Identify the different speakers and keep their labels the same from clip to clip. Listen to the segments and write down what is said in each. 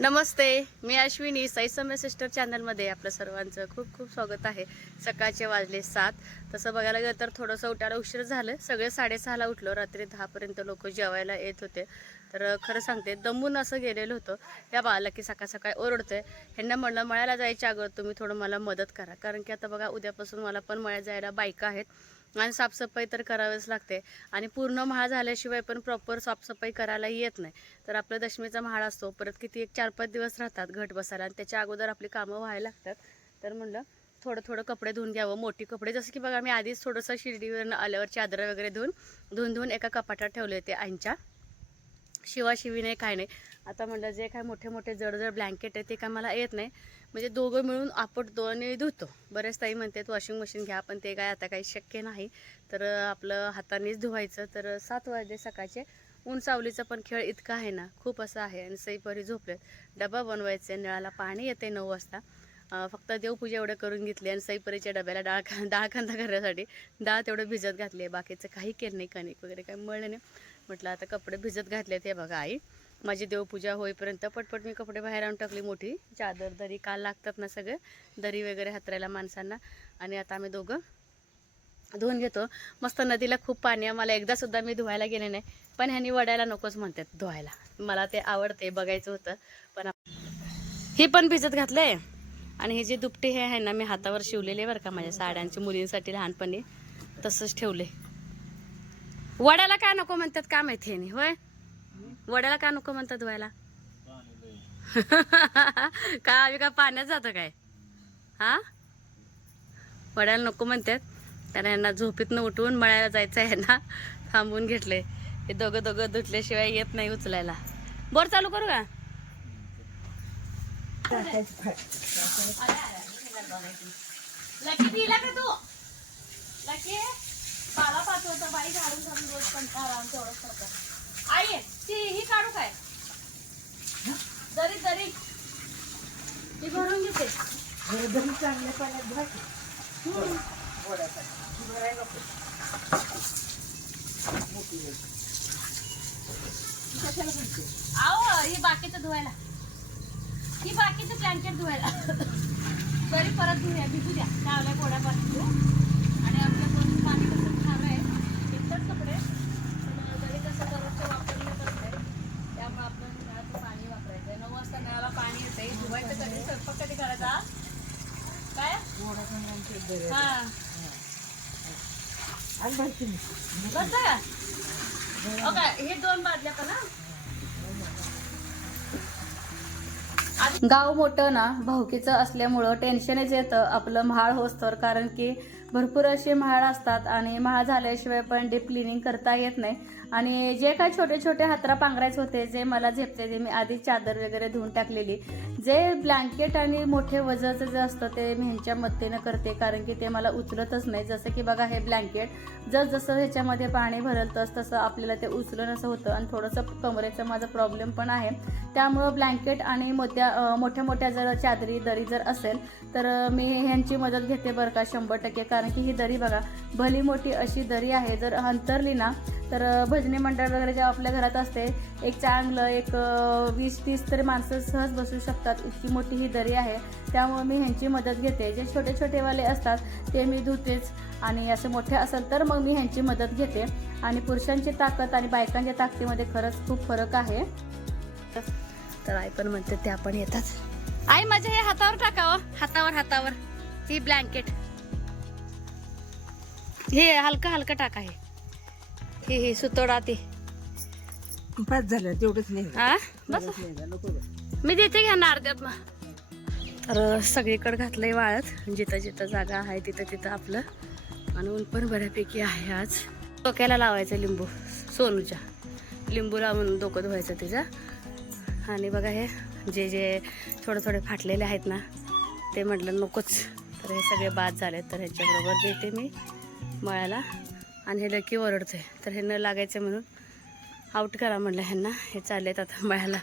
Speaker 1: नमस्ते मी अश्विनी साई सिस्टर चॅनलमध्ये आपलं सर्वांचं खूप खूप स्वागत आहे. सकाळचे वाजले सात. तसं बघायला गेलं तर थोडंसं उठायला उशीर झालं. सगळे साडेसहाला उठलो. रात्री दहापर्यंत लोक जेवायला येत होते. तर खरं सांगते दमून असं गेलेलं होतं. या बाळाला की सकाळ सकाळी ओरडतोय. ह्यांना म्हणलं मळ्याला जायच्या अगोदर तुम्ही थोडं मला मदत करा. कारण की आता बघा उद्यापासून मला पण मळ्यात जायला बायका आहेत. आणि साफसफाई तर करावीच लागते. आणि पूर्ण महाळ झाल्याशिवाय पण प्रॉपर साफसफाई करायला येत नाही. तर आपला दशमीचा महाळ असतो परत किती एक चार पाच दिवस राहतात घट बसायला आणि त्याच्या अगोदर आपली कामं व्हायला लागतात. तर म्हणलं थोडं थोडं कपडे धुवून घ्यावं मोठी कपडे. जसं की बघा मी आधीच थोडंसं शिर्डीवर आल्यावर चादर वगैरे धुवून धुवून धुवून एका कपाटात ठेवले होते आईंच्या. शिवाशिवी नाही काय नाही. आता म्हणलं जे काय मोठे मोठे जड जड ब्लँकेट आहे ते काय मला येत नाही. म्हणजे दोघं मिळून आपण आणि धुतो. बरेच ताई म्हणतात वॉशिंग मशीन घ्या पण ते काय आता काही शक्य नाही. तर आपलं हातानेच धुवायचं. तर सात वाजले सकाळचे. ऊन सावलीचा पण खेळ इतका आहे ना खूप असं आहे. आणि सईपरी झोपलेत. डबा बनवायचे नळाला पाणी येते नऊ वाजता. फक्त देवपूजा एवढं करून घेतली आणि सईपरीच्या डब्याला डाळ खा डाळ कांदा करण्यासाठी डाळ तेवढं भिजत घातली आहे. बाकीचं काही केलं नाही कणिक वगैरे काही मळलं नाही. म्हटलं आता कपडे भिजत घातले ते बघा आई. माझी देवपूजा होईपर्यंत पटपट मी कपडे बाहेर आणून टाकली मोठी. चादर दरी काल लागतात ना सगळे. दरी वगैरे हातरायला माणसांना. आणि आता आम्ही दोघं धुवून घेतो. मस्त नदीला खूप पाणी आहे. मला एकदासुद्धा मी धुवायला गेले नाही. पण ह्यांनी वडायला नकोच म्हणतात धुवायला. मला ते आवडते बघायचं होतं. पण हे ही पण भिजत घातलंय. आणि हे जे दुपटे हे आहे ना मी हातावर शिवलेले बरं का माझ्या साड्यांची. मुलींसाठी लहानपणी तसंच ठेवले वड्याला काय नको म्हणतात का माहिती आहे होय? वड्याला का नको म्हणतात धुवायला? का आम्ही का पाण्यात जातो काय? हा? वड्याला नको म्हणतात. त्याला यांना झोपीतनं उठवून मळ्याला जायचं आहे ना थांबवून घेतले हे दोघं दोघं धुतल्याशिवाय येत नाही उचलायला. बोर चालू करू का? लकी दिला का तू? आई ती ही काढू काय? जरी जरी ती भरून घेते.
Speaker 2: घरी चांगल्या पाण्यात धुवायची भरायला कशाला म्हणते
Speaker 1: आहो ही बाकीचं धुवायला. ही बाकीचं ब्लँकेट धुवायला. तरी परत धुया भिजू द्या. चावल्या गोड्या पाणी धुवू आणि आपलं कोण पाणी कसं खारं आहे एकच कपडे पण जरी कसं दररोजचं वापरलं करत आहे त्यामुळे आपलं नळाचं पाणी वापरायचं आहे नऊ वाजता नळाला पाणी येते धुवायचं कधी स्वयंपाक कधी करायचा काय
Speaker 2: गोडा पाण्याचे बरं.
Speaker 1: हा
Speaker 2: आणि भरते मी.
Speaker 1: हे दोन बादल्या पण गाव मोठं ना भाऊकीचं असल्यामुळं टेन्शनच येतं आपलं महाळ होस्तर कारण की भरपूर असे महाळ असतात आणि महाळ झाल्याशिवाय पण डीप क्लिनिंग करता येत नाही आणि जे काय छोटे छोटे हातरा पांघरायचे होते जे मला झेपते ते मी आधी चादर वगैरे धुवून टाकलेली जे ब्लँकेट आणि मोठे वजनाचं जे असतं ते मी ह्यांच्या मदतीनं करते कारण की ते मला उचलतच नाही. जसं की बघा हे ब्लँकेट जस जसं ह्याच्यामध्ये पाणी भरल तस तसं आपल्याला ते उचलून असं होतं आणि थोडंसं कमरेचा माझा प्रॉब्लेम पण आहे. त्यामुळं ब्लँकेट आणि मोठ्या मोठ्या मोठ्या जर चादरी दरी जर असेल तर मी ह्यांची मदत घेते बरं का शंभर टक्के. कारण की ही दरी बघा भली मोठी अशी दरी आहे. जर अंतरली ना तर भजनी मंडळ वगैरे जेव्हा आपल्या घरात असते एक चांगलं एक वीस तीस तरी माणसं सहज बसू शकतात. इतकी मोठी ही दरी आहे. त्यामुळे मी ह्यांची मदत घेते. जे छोटे छोटेवाले असतात ते मी धुतेच आणि असे मोठे असेल तर मग मी ह्यांची मदत घेते. आणि पुरुषांची ताकद आणि बायकांच्या ताकदीमध्ये खरंच खूप फरक आहे. तर आई पण म्हणते त्या पण येतात. आई माझ्या हे हातावर टाकावं. हातावर हातावर. ही ब्लँकेट हे हलका हलका टाका हे. हे हे सुतोडा ते.
Speaker 2: पाच झालं तेवढंच नाही
Speaker 1: हा बस. मी देते घ्या ना अर्ध्यात मग. तर सगळीकडे घातलंय वाळत. जिथं जिथं जागा आहे तिथं तिथं आपलं. आणि ऊन पण बऱ्यापैकी आहे आज. डोक्याला लावायचं लिंबू सोनूच्या. लिंबू लावून डोकं धुवायचं तिचं. आणि बघा हे जे जे थोडे थोडे फाटलेले आहेत ना ते म्हटलं नकोच. तर हे सगळे बाद झाले तर ह्याच्याबरोबर देते मी मळ्याला. आणि हे लकी ओरडते तर हे न लागायचं म्हणून आउट करा म्हटलं ह्यांना. हे चाललेत आता मळ्याला.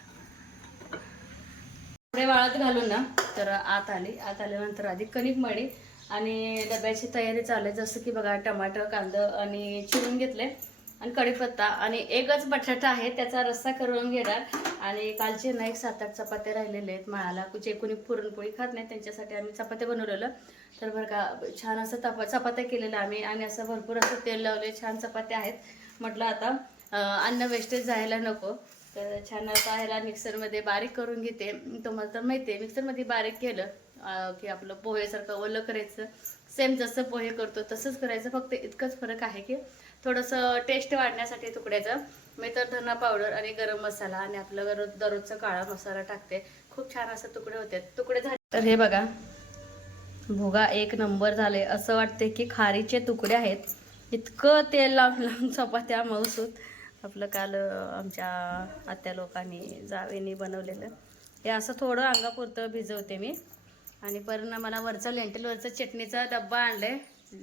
Speaker 1: कपडे वाळत घालून ना तर आत आली. आत आल्यानंतर आधी कणिक मळी आणि डब्याची तयारी चालू आहे. जसं की बघा टमाटर कांदं आणि चिरून घेतले आणि कढीपत्ता आणि एकच बटाटा आहे त्याचा रस्सा करून घेणार. आणि कालचे ना एक सात आठ चपात्या राहिलेले आहेत. माळाला जे कोणी पुरणपोळी खात नाही त्यांच्यासाठी आम्ही चपात्या बनवलेलं. तर बरं का छान असं तप चपात्या केलेल्या आम्ही. आणि असं भरपूर असं तेल लावले छान चपात्या आहेत. म्हटलं आता अन्न वेस्टेज जायला नको. तर छान आता ह्याला मिक्सरमध्ये बारीक करून घेते. तुम्हाला तर माहिती आहे मिक्सरमध्ये बारीक केलं की आपलं पोहेसारखं ओलं करायचं. सेम जसं पोहे करतो तसंच करायचं. फक्त इतकंच फरक आहे की थोडंसं टेस्ट वाढण्यासाठी तुकड्याचं. मी तर धना पावडर आणि गरम मसाला आणि आपलं दररोज दररोजचा काळा मसाला टाकते. खूप छान असं तुकडे होते. तुकडे झाले. तर हे बघा भोगा एक नंबर झाले. असं वाटते की खारीचे तुकडे आहेत. इतकं तेल लावून लावून चपात्या मऊसूत. आपलं काल आमच्या आत्या लोकांनी जावेनी बनवलेलं. हे असं थोडं अंगापुरतं भिजवते मी. आणि परत मला वरचं लेंटलवरचं चटणीचा डब्बा आणलं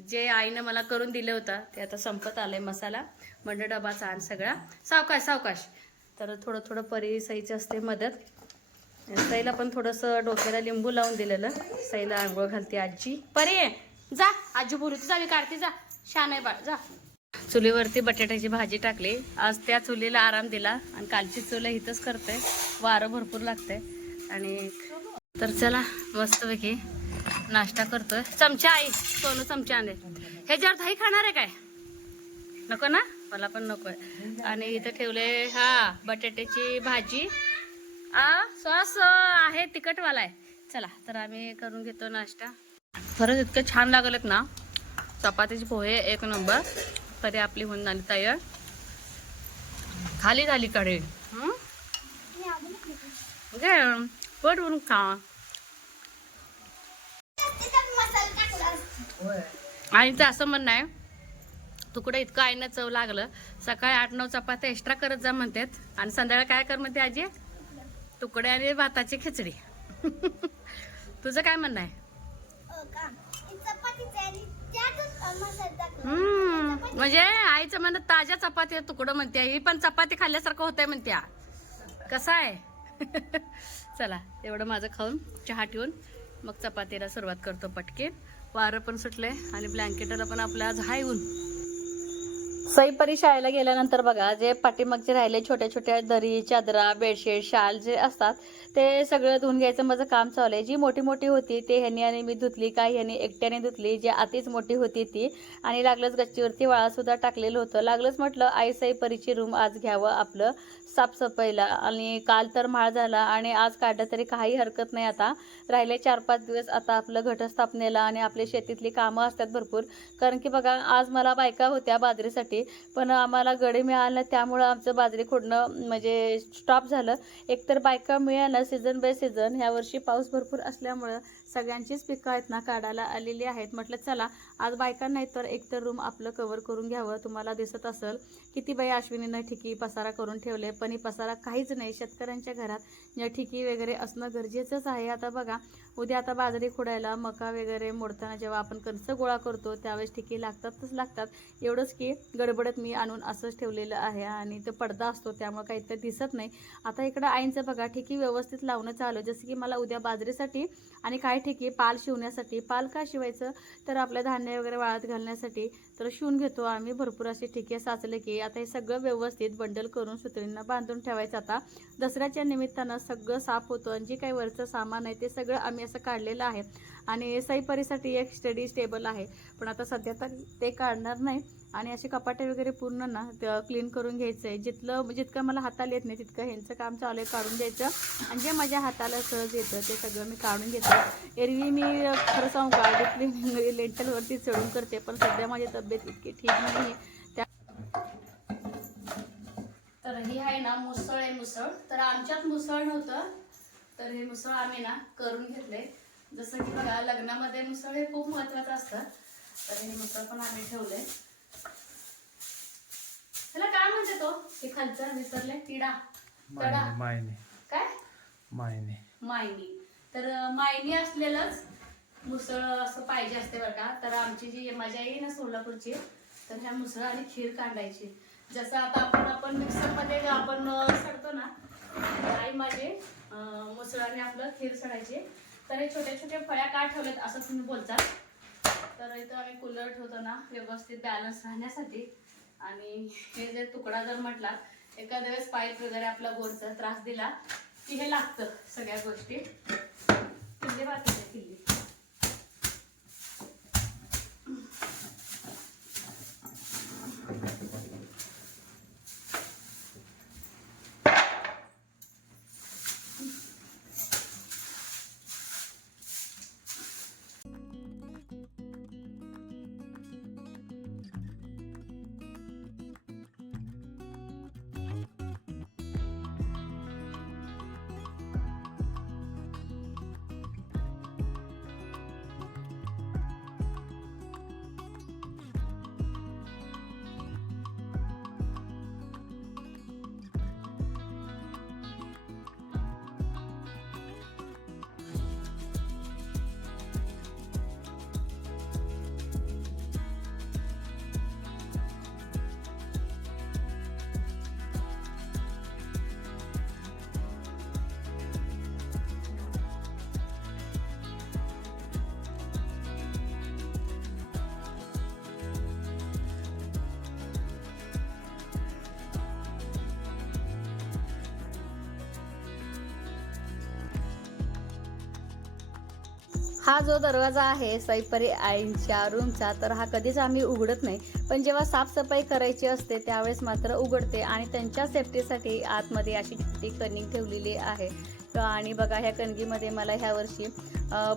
Speaker 1: जे आईनं मला करून दिलं होतं ते आता संपत आलंय मसाला. म्हणजे डबाचा आण सगळा. सावकाश सावकाश. तर थोडं थोडं परी सईचं असते मदत. सईला पण थोडंसं डोक्याला लिंबू लावून दिलेलं. सईला आंघोळ घालते आजी. परी जा. आजी बोलू तू जावी काढते. जा. शान आहे बाळ. जा. चुलीवरती बटाट्याची भाजी टाकली. आज त्या चुलीला आराम दिला आणि कालची चुल इथंच करते वारं भरपूर लागतंय. आणि तर चला मस्तपैकी नाश्ता करतोय. चमचा आई सोनू चमचा आणले ह्याच्यावर दही खाणार आहे काय? नको ना? मला पण नको आहे आणि इथं ठेवले हा बटाट्याची भाजी. आ सॉस आहे तिखटवाला आहे. चला तर आम्ही करून घेतो नाश्ता. खरंच इतकं छान लागलेत ना. चपातीचे पोहे एक नंबर. तरी आपली होऊन आली तयार. खाली झाली कडे हं? घे खा. आणि ते असं म्हणणं आहे तुकडं इतकं आईनं चव लागलं. सकाळी आठ नऊ चपात्या एक्स्ट्रा करत जा म्हणतात. आणि संध्याकाळी काय कर म्हणते आजी? तुकडे आणि भाताची खिचडी. तुझं काय म्हणणं आहे हम्म, म्हणजे आईचं म्हणत ताज्या चपाती तुकडं म्हणते ही पण चपाती खाल्ल्यासारखं होतंय म्हणत्या. कसं आहे? चला एवढं माझं खाऊन चहा ठेवून मग चपातीला सुरुवात करतो पटकेन. वारं पण सुटले आणि ब्लँकेटला पण आपल्या आज हाय ऊन. सईपरी शाळेला गेल्यानंतर बघा जे पाठीमागचे राहिले छोट्या छोट्या दरी चादरा बेडशीट शाल जे असतात ते सगळं धुवून घ्यायचं. माझं काम चालू आहे. जी मोठी मोठी होती ते ह्यानी आणि मी धुतली. काही ह्यानी एकट्याने धुतली. जी आतीच मोठी होती ती. आणि लागलंच गच्चीवरती वाळासुद्धा टाकलेलं होतं. लागलंच म्हटलं आई सईपरीची रूम आज घ्यावं आपलं साफसफाईला. आणि काल तर माळ झाला आणि आज काढलं तरी काही हरकत नाही आता. राहिले चार पाच दिवस आता आपलं घटस्थापनेला आणि आपली शेतीतली कामं असतात भरपूर. कारण की बघा आज मला बायका होत्या बाजरीसाठी. पण आम्हाला गडे मिळालं त्यामुळं आमचं बाजरी खोडणं म्हणजे स्टॉप झालं. एकतर बायका मिळालं सीझन बाय सीझन ह्या वर्षी पाऊस भरपूर असल्यामुळं सगळ्यांचीच पिकं आहेत ना काढायला आलेली आहेत. म्हटलं चला आज बायका नाही तर एकतर रूम आपलं कव्हर करून घ्यावं. तुम्हाला दिसत असेल. किती बाई अश्विनीनं ठिकी पसारा करून ठेवले पण ही पसारा काहीच नाही. शेतकऱ्यांच्या घरात या ठिकी वगैरे असणं गरजेचंच आहे. आता बघा उद्या आता बाजरी खोडायला मका वगैरे मोडताना जेव्हा आपण कणस गोळा करतो त्यावेळेस ठिकी लागतातच लागतात. एवढंच की गडबडत मी आणून असंच ठेवलेलं आहे आणि तो पडदा असतो त्यामुळे काही तर दिसत नाही. आता इकडं आईंचं बघा ठिकी व्यवस्थित लावणं चालू जसं की मला उद्या बाजरीसाठी आणि काय ठिकी पाल शिवण्यासाठी पाल का शिवायचं? तर आपलं धान्य वगैरे वाळत घालण्यासाठी तर शिवून घेतो आम्ही. भरपूर असे ठिके साचले की आता हे सगळं व्यवस्थित बंडल करून सुतळींना बांधून ठेवायचं. आता दसऱ्याच्या निमित्तानं सगळं साफ होतं आणि जे काही वरचं सामान आहे ते सगळं आम्ही असं काढलेलं आहे. आणि सईपरीसाठी एक स्टडी स्टेबल आहे. पण आता सध्या तर ते काढणार नाही. आणि असे कपाटे वगैरे पूर्ण ना क्लीन करून घ्यायचं आहे जिथलं जितकं मला हाताला येत नाही तितकं ह्यांचं काम चालू आहे काढून द्यायचं आणि जे माझ्या हाताला सहज येतं ते सगळं मी काढून घेते. एरवी मी खरं सांगू का डिप्ली लेंटलवरती चढून करते. पण सध्या माझी तब्येत इतकी ठीक नाही आहे त्या तर ही आहे ना मुसळ आहे मुसळ. तर आमच्यात मुसळ नव्हतं. तर हे मुसळ आम्ही ना करून घेतले. जसं की बघा लग्नामध्ये मुसळ हे खूप महत्वाचं असतं. तर हे मुसळ पण आम्ही ठेवले. त्याला काय म्हणते तो? हे खालचं विसरले. तिडा तडा
Speaker 3: मायने.
Speaker 1: काय?
Speaker 3: मायने.
Speaker 1: मायनी. तर मायनी असलेलंच मुसळ असं पाहिजे असते बरं का. तर आमची जी माझी आई आहे ना सोलापूरची तर ह्या मुसळ आणि खीर काढायची जसं आता आपण आपण मिक्सरमध्ये आपण सडतो ना आई माझे मुसळाने आपलं खीर सडायचे. तर हे छोट्या छोट्या फळ्या का ठेवल्यात असं तुम्ही बोलतात तर इथं आम्ही कूलर ठेवतो ना व्यवस्थित बॅलन्स राहण्यासाठी. आणि हे जे तुकडा जर म्हटला एखाद्या वेळेस पाईप वगैरे आपला बोरचा त्रास दिला की हे लागतं सगळ्या गोष्टी. किल्ली बाकी किल्ली. हा जो दरवाजा आहे सैपरी आईंच्या रूमचा तर हा कधीच आम्ही उघडत नाही. पण जेव्हा साफसफाई करायची असते त्यावेळेस मात्र उघडते आणि त्यांच्या सेफ्टीसाठी आतमध्ये अशी छोटी कनिंग ठेवलेली आहे. आणि बघा ह्या कणगीमध्ये मला ह्या वर्षी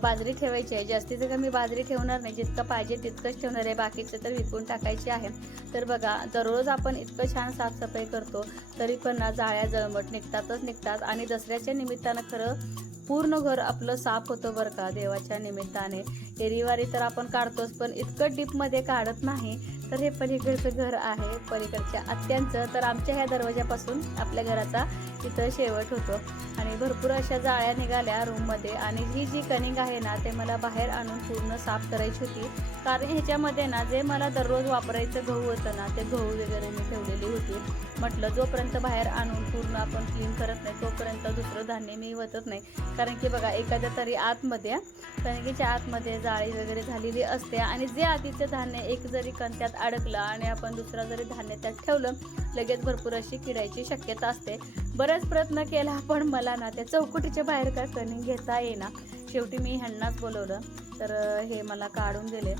Speaker 1: बाजरी ठेवायची आहे. जास्तीचं कमी बाजरी ठेवणार नाही जितकं पाहिजे तितकंच ठेवणार आहे. बाकीचं तर विकून टाकायचे आहे. तर बघा दररोज आपण इतकं छान साफसफाई करतो तरी पण ना जाळ्या जळमट निघतातच निघतात. आणि दसऱ्याच्या निमित्तानं खरं पूर्ण घर आपलं साफ होतं बरं का देवाच्या निमित्ताने. एरिवारी तर आपण काढतोच पण इतकं डीपमध्ये काढत नाही तर हे पलीकडचं घर आहे. पलीकडच्या आत्यांचं तर आमच्या ह्या दरवाजापासून आपल्या घराचा इथं शेवट होतो. आणि भरपूर अशा जाळ्या निघाल्या रूममध्ये आणि ही जी कनिंग आहे ना ते मला बाहेर आणून पूर्ण साफ करायची होती. कारण ह्याच्यामध्ये ना जे मला दररोज वापरायचं गहू होतं ना ते गहू वगैरे मी ठेवलेली होती. म्हटलं जोपर्यंत बाहेर आणून पूर्ण आपण क्लीन करत नाही तोपर्यंत दुसरं धान्य मी वतत नाही. कारण की बघा एखाद्या तरी आतमध्ये कणकीच्या आतमध्ये जाळी वगैरे झालेली असते आणि जे आधीचं धान्य एक जरी कणत्यात अडकलं आणि आपण दुसरं जरी धान्य त्यात ठेवलं लगेच भरपूर अशी किडायची शक्यता असते. बरेच प्रयत्न केला पण मला ना त्या चौकटीच्या बाहेर का कणिंग घेता येईना. शेवटी मी ह्यांनाच बोलवलं. तर हे मला काढून दिले.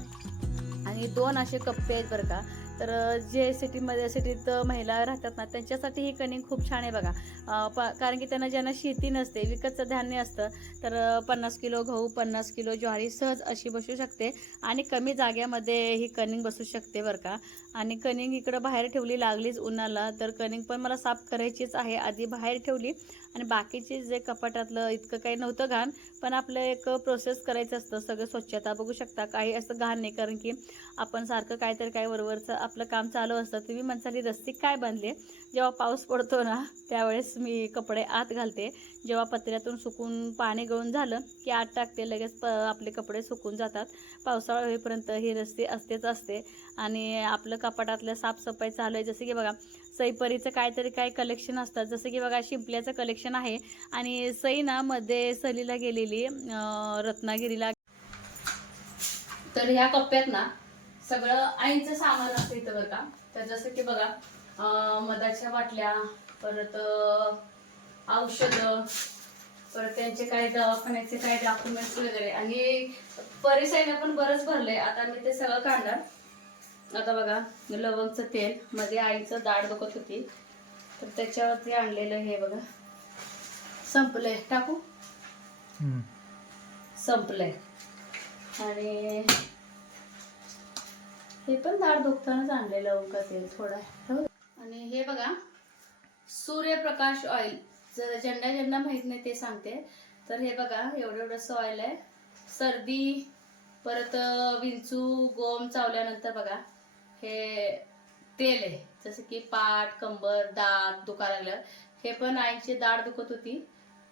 Speaker 1: आणि दोन असे कप्पे आहेत बरं का. तर जे सिटीमध्ये सिटीत महिला राहतात ना त्यांच्यासाठी ही कणिंग खूप छान आहे बघा. प कारण की त्यांना ज्यांना शेती नसते विकतचं धान्य असतं तर पन्नास किलो गहू पन्नास किलो ज्वारी सहज अशी बसू शकते. आणि कमी जाग्यामध्ये ही कणिंग बसू शकते बरं का. आणि कणिंग इकडं बाहेर ठेवली लागलीच उन्हाला तर कणिंग पण मला साफ करायचीच आहे. आधी बाहेर ठेवली आणि बाकीचे जे कपाटातलं इतकं काही नव्हतं घाण पण आपलं एक प्रोसेस करायचं असतं सगळं स्वच्छता बघू शकता काही असं घाण नाही कारण की आपण सारखं काहीतरी काय वरवरचं आपलं काम चालू असतं तुम्ही म्हणसाली रस्ते काय बांधले? जेव्हा पाऊस पडतो ना त्यावेळेस मी कपडे आत घालते. जेव्हा पत्र्यातून सुकून पाणी गळून झालं की आत टाकते लगेच प आपले कपडे सुकून जातात. पावसाळा होईपर्यंत ही रस्ते असतेच असते. आणि आपलं कपाटातलं साफसफाई चालू आहे जसं की बघा सईपरीचं काहीतरी काय कलेक्शन असतात. जसं की बघा शिंपल्याचं कलेक्शन आहे. आणि सई ना मध्ये सहलीला गेलेली रत्नागिरीला. तर ह्या कप्प्यात ना सगळं आईचं सामान असतं इथं बरं का. तर जसं की बघा मधाच्या बाटल्या परत औषधं परत त्यांचे काही दवाखान्याचे काही डॉक्युमेंट्स वगैरे. आणि परिसाईनं पण बरंच भरलंय. आता मी ते सगळं काढणार. आता बघा लवंगचं तेल मध्ये आईचं दाढ दुखत होती. तर त्याच्यावरती आणलेलं हे बघा. संपलंय. टाकू? संपलंय. आणि हे पण दाढ दुखतानाच आणलेलं लवंगा तेल थोडं. आणि हे बघा सूर्यप्रकाश ऑइल जर ज्यांना ज्यांना माहीत नाही ते सांगते. तर हे बघा एवढं एवढंसं ऑइल आहे. सर्दी परत विंचू गोम चावल्यानंतर बघा हे तेल आहे. जसं की पाठ कंबर दात दुखा लागलं हे पण आईची दाढ दुखत होती.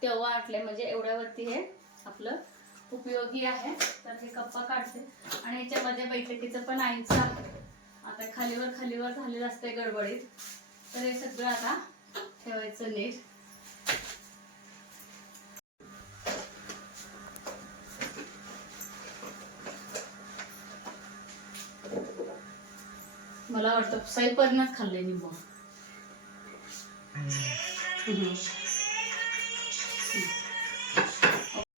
Speaker 1: तेव्हा आटले म्हणजे एवढ्यावरती हे आपलं उपयोगी आहे. तर हे कप्पा काढते. आणि याच्यामध्ये बैठकीचं पण आईचं आता खालीवर खालीवर झालेलं असतंय गडबडीत. तर हे सगळं आता ठेवायचं नीट. मला वाटतं साई परिणाम खाल्ले निंबू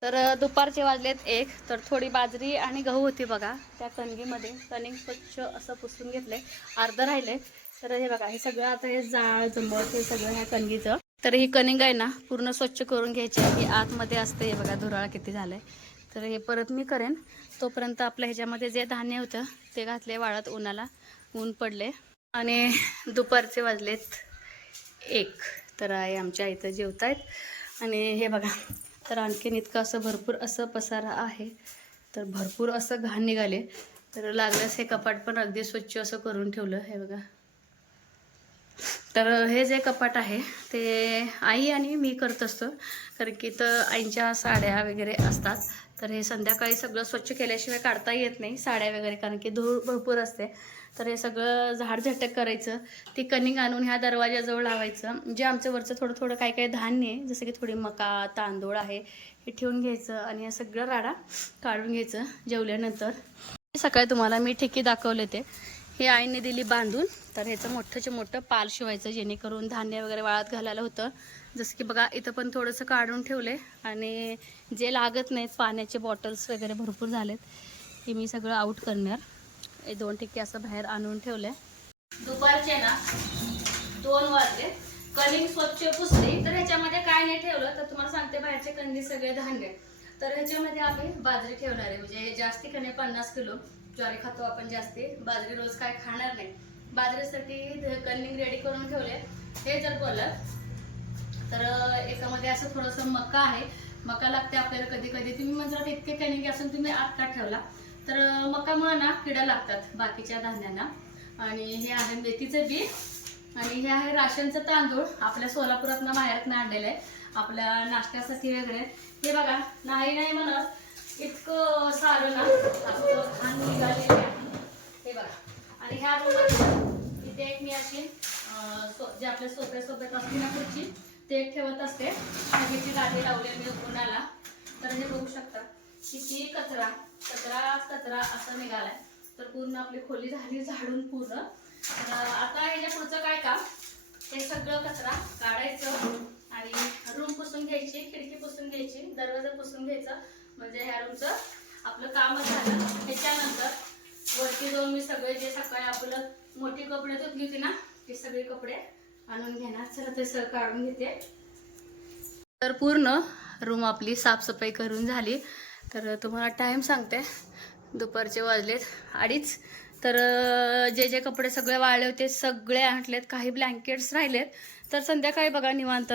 Speaker 1: तर दुपारचे वाजलेत एक तर थोडी बाजरी आणि गहू होती बघा त्या कणगीमध्ये. कणिक स्वच्छ असं पुसून घेतलंय. अर्ध राहिले तर हे बघा हे सगळं आता हे जाळ जमवत हे सगळं ह्या कणगीचं. तर ही कणिंग आहे ना पूर्ण स्वच्छ करून घ्यायची. ही आतमध्ये असते हे बघा धुराळ किती झालंय. तर हे परत मी करेन. तोपर्यंत आपल्या ह्याच्यामध्ये जे धान्य होतं ते घातले वाळत उन्हाला. ऊन पडले आणि दुपारचे वाजलेत एक. तर आहे आमच्या इथं जेवत आहेत आणि हे बघा तर आणखीन इतकं असं भरपूर असं पसारा आहे. तर भरपूर असं घाण निघाले. तर लागल्यास हे कपाट पण अगदी स्वच्छ असं करून ठेवलं. हे बघा. तर हे जे कपाट आहे ते आई आणि मी करत असतो. कारण की तर आईंच्या साड्या वगैरे असतात. तर हे संध्याकाळी सगळं स्वच्छ केल्याशिवाय काढता येत नाही साड्या वगैरे. कारण की धूळ भरपूर असते. तर हे सगळं झाडझटक करायचं. ती कनिंग आणून ह्या दरवाजाजवळ लावायचं. जे आमचं वरचं थोडं थोडं काही काही धान्य आहे जसं की थोडी मका तांदूळ आहे हे ठेवून घ्यायचं आणि हे सगळं राडा काढून घ्यायचं जेवल्यानंतर. सकाळी तुम्हाला मी ठिकी दाखवले ते. हे आईने दिली बांधून. तर ह्याचं मोठंच्या मोठं पाल शिवायचं जेणेकरून धान्य वगैरे वाळत घालायला होतं. जसं की बघा इथं पण थोडंसं काढून ठेवले. आणि जे लागत नाहीत पाण्याचे बॉटल्स वगैरे भरपूर झालेत हे मी सगळं आऊट करणार. हे दोन टिक्के असं बाहेर आणून ठेवले दुपारचे ना दोन वाजले. कणिक स्वच्छ पुसली. तर ह्याच्यामध्ये काय नाही ठेवलं तर तुम्हाला सांगते बाहेरचे कंदी सगळे धान्य. तर ह्याच्यामध्ये आम्ही बाजरी ठेवणार आहे. म्हणजे जास्ती कणे पन्नास किलो. ज्वारी खातो आपण जास्ती. बाजरी रोज काय खाणार नाही. बाजरीसाठी कणिंग रेडी करून ठेवले. हे जर बोललं तर एकामध्ये असं थोडंसं मका आहे. मका लागते आपल्याला कधी कधी तुम्ही म्हणजे इतके कणिंग असून तुम्ही आत्ता ठेवला? तर मकामुळे ना किडा लागतात बाकीच्या धान्यांना. आणि हे आहे मेथीचं बी आणि हे आहे राशनचं तांदूळ. आपल्या सोलापुरात बाहेरात आणलेलं आहे. आपल्या नाश्त्यासाठी वगैरे. हे बघा नाही नाही म्हणत. इतकं सारं ना असं घाण निघालेलं आहे. हे बघा. आणि ह्या रूममध्ये इथे एक मी अशी जे आपल्या सोप्या सोप्यात असते ना खुर्ची ते एक ठेवत असते. ह्याची गाडी लावली मी उन्हाला. तर हे बघू शकता किती कचरा कचरा कचरा असं निघालाय. तर पूर्ण आपली खोली झाली झाडून पूर्ण. तर आता ह्याच्या पुढचं काय काम? हे सगळं कचरा काढायचं आणि रूम पुसून घ्यायची खिडकी पुसून घ्यायची दरवाजा पुसून घ्यायचा. म्हणजे ह्या रूमचं आपलं कामच झालं. त्याच्यानंतर वरती जाऊन मी सगळे जे सकाळी आपलं मोठी कपडे धुतली होती ना ते सगळे कपडे आणून घेणार. चला ते सगळं काढून घेते. तर पूर्ण रूम आपली साफसफाई करून झाली. तर तुम्हाला टाईम सांगते. दुपारचे वाजलेत अडीच. तर जे जे कपडे सगळे वाळले होते सगळे आणलेत. काही ब्लँकेट्स राहिलेत. तर संध्याकाळी बघा निवांत.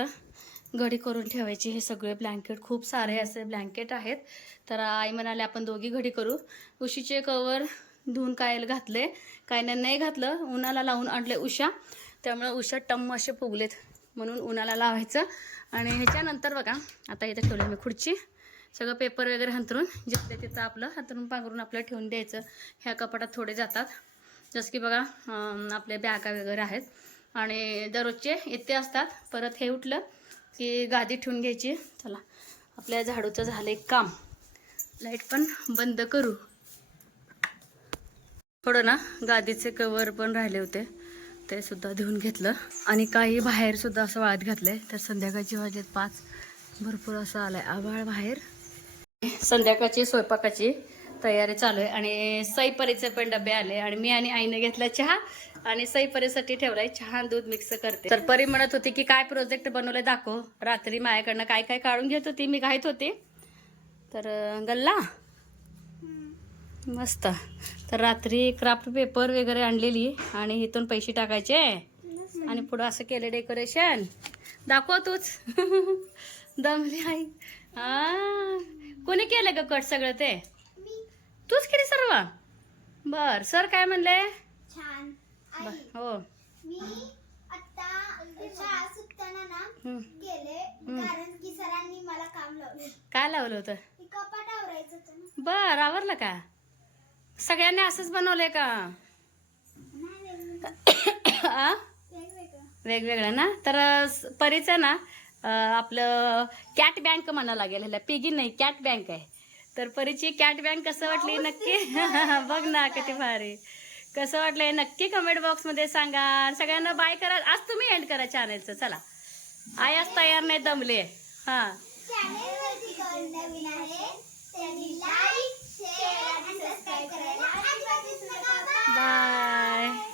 Speaker 1: घडी करून ठेवायची. हे सगळे ब्लँकेट खूप सारे असे ब्लँकेट आहेत. तर आई म्हणाले आपण दोघी घडी करू. उशीचे कवर धुवून काय घातले? काय नाही घातलं. उन्हाला लावून आणले उषा. त्यामुळे उषा टम्म असे फुगलेत म्हणून उन्हाला लावायचं. आणि ह्याच्यानंतर बघा आता इथं ठेवलं मी खुर्ची. सगळं पेपर वगैरे हंतरून जिथले तिथं आपलं हंतरून पांघरून आपलं ठेवून द्यायचं. ह्या कपाटात थोडे जातात. जसं की बघा आपले बॅगा वगैरे आहेत. आणि दररोजचे इथे असतात. परत हे उठलं. की गादी ठेवून घ्यायची. चला आपल्या झाडूचं झालं एक काम. लाइट पण बंद करू. थोडं ना गादीचे कवर पण राहिले होते. ते सुद्धा धुवून घेतलं. आणि काही बाहेर सुद्धा असं वाळत घातलंय. तर संध्याकाळची वाजेत पाच. भरपूर असं आलंय. आभाळ बाहेर. संध्याकाळची स्वयंपाकाची. तयारी चालू आहे. आणि सईपरीचे पण डबे आले. आणि मी आणि आईने घेतला चहा. आणि सईपरीसाठी ठेवलाय चहा दूध मिक्स करते. तर परी म्हणत होती की काय प्रोजेक्ट बनवले दाखव. रात्री माझ्याकडनं काय काय काढून घेत होती मी घाईत होती. तर गल्ला. मस्त. तर रात्री क्राफ्ट पेपर वगैरे आणलेली. आणि इथून पैसे टाकायचे. आणि पुढं असं केलं डेकोरेशन दाखव तूच. दमली आई. हा कोणी केलं ग कट सगळं ते? तूच केली सर्व? बर सर काय म्हणले?
Speaker 3: छान.
Speaker 1: बर,
Speaker 3: आई
Speaker 1: हो.
Speaker 3: मी आता शाळा सुटताना ना. गेले कारण की सरांनी मला काम लावले.
Speaker 1: काय लावलं होतं?
Speaker 3: मी कपाट आवरायचं होतं ना.
Speaker 1: बर आवरलं का? सगळ्यांनी असंच बनवलंय का?
Speaker 3: नाही वेगवेगळं
Speaker 1: आ?
Speaker 3: वेगवेगळं.
Speaker 1: वेगवेगळं ना? तर स- परीचं ना अं, आपलं कॅट बँक म्हणा लागेल ह्याला. पिगी नाही कॅट बँक आहे. तर परीची कॅट बँक कसं वाटली नक्की? बघ ना किती भारी. कसं वाटलंय नक्की कमेंट बॉक्समध्ये सांगा. सगळ्यांना बाय करा. आज तुम्ही एंड करा चॅनेलच चला. आई आज तयार नाही दमले हां.
Speaker 3: बाय